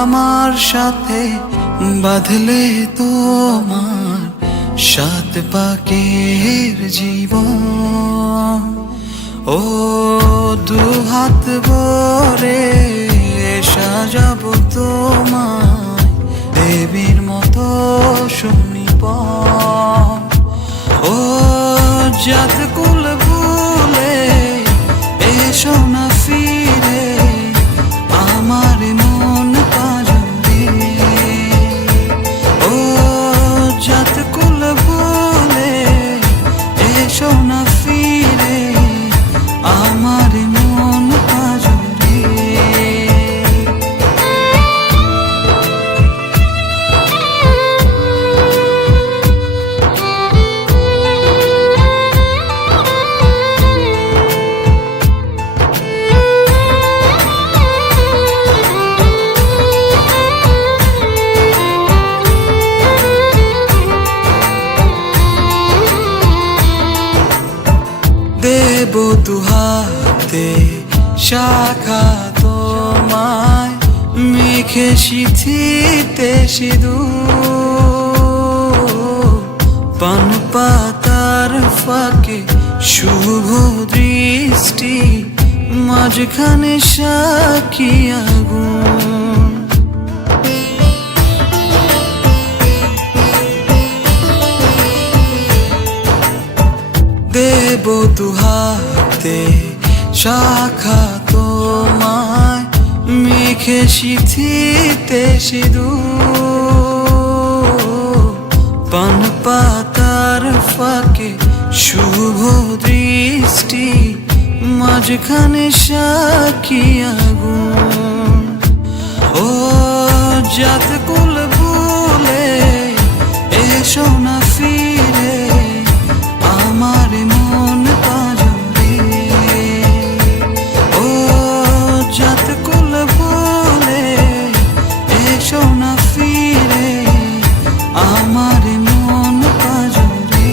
আমার সাথে বাঁধলে তোমার সাত পাকের জীবন। ও দুহাত ভরে সাজাবো তোমায় দেবীর মতো শুনিব। ও জাত কুল ভুলে এসো না ফিরে আমার মন পাজরে। ও জাত কুল ভুলে এসো না ফিরে আমার মন পাজরে। দেব দুহাতে শাখা তোমায় মেখে সিথিতে সিঁদুর। পান পাতার ফাঁকে শুভ দৃষ্টি মাঝখানে সাক্ষী আগুন। দেব দুহাতে শাখা তোমায় মেখে সিথিতে সিঁদুর। পান পাতার ফাঁকে শুভ দৃষ্টি মাঝখানে সাক্ষী আগুন। ও জাত কুল ভুলে এসো না ফিরে আমার মন পাজরে। ও জাত কুল ভুলে এসো না ফিরে আমার মন পাজরে।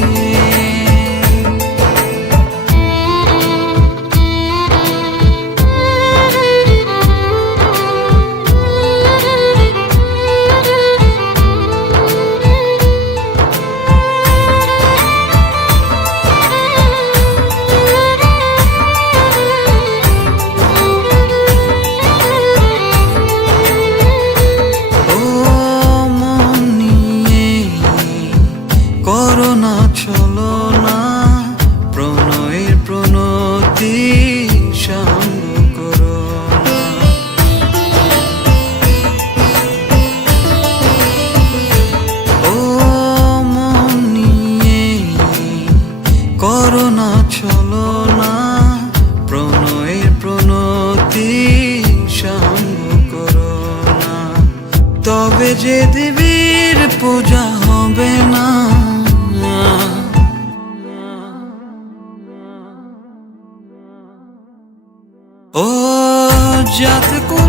করোনা চলো না প্রণয়ের প্রণতি সঙ্গ করো না। ও মন নিয়ে করোনা চলো না প্রণয়ের প্রণতি সঙ্গ করো না। তবে যে দেবীর পূজা হবে না। ও জাত কুল